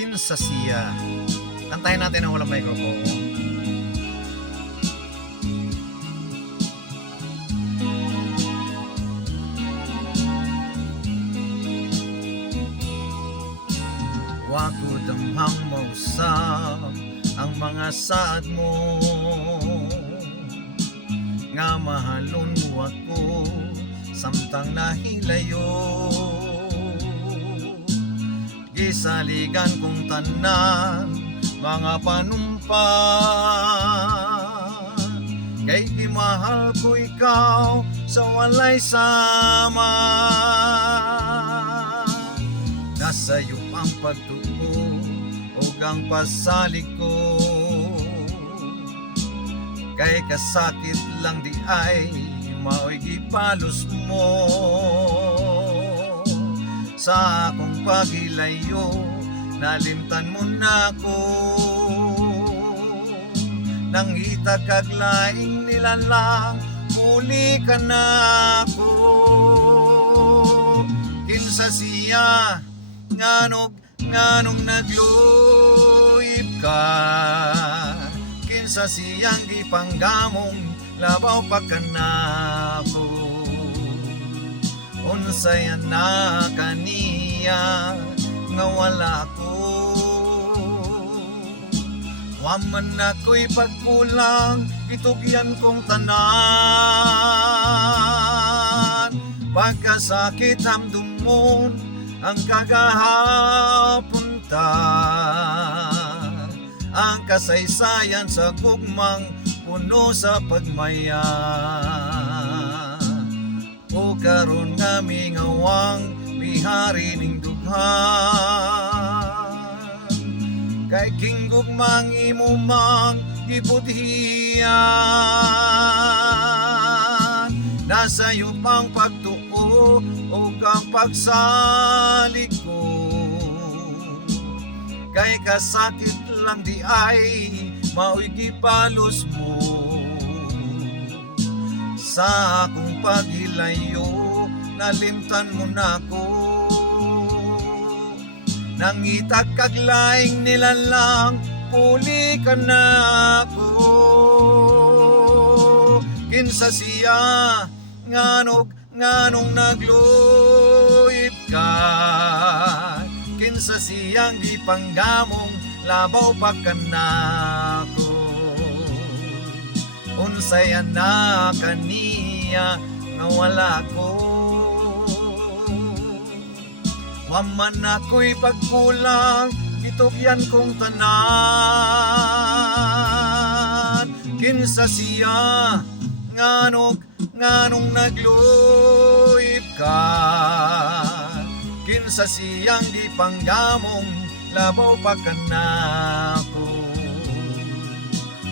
Kinsa siya. Kantahin natin ang walang microphone. Wako damhang mausap ang mga saad mo, nga mahalon mo ako samtang nahilayo. Gisaligan kong tanan mga panumpa, kay gimahal ko ikaw sa walay sama. Nasa'yo ang pagtuo o ang pasalig ko, kay kasakit lang di ay mao'y gipalos mo. Sa akong paghilayo, nalimtan mo na ko, nang itag laing nilalang, muli ka na ako. Kinsa siya, nganong nagluyip ka, kinsa siyang gipanggamong labaw pa ka na ko. Unsay na kaniya nga wala ko, waman ako'y pagpulang, itugyan kong tanan. Pagkasakit hamdumon ang kagahapon ta, ang kasaysayan sa gugmang puno sa pagmaya. O karon nga mingawang mihari ning dughan, kay kinggugmang imo mang gibudhian. Nasa'yo pang pagtuo o kang pagsalig ko, kay kasakit lang di ay mao'y gipalos mo. Sa akong paghilayo, nalimtan mo na ko, nang itag kaglaing nilalang, puli ka na ako. Kinsa siya, nganong nagluyip ka, kinsa siyang gipanggamong labaw pa ka na ko. Unsay na kaniya nga wala ko, waman ako'y pagkulang, itugyan kong tanan. Kinsa siya, nganong nagluyip ka, kinsa siyang gipanggamong labaw pa ka na ko.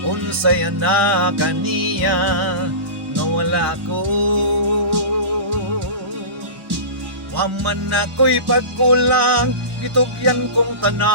Unsay na kaniya nga wala ko, waman ako'y pagkulang, gitugyan kong tanan.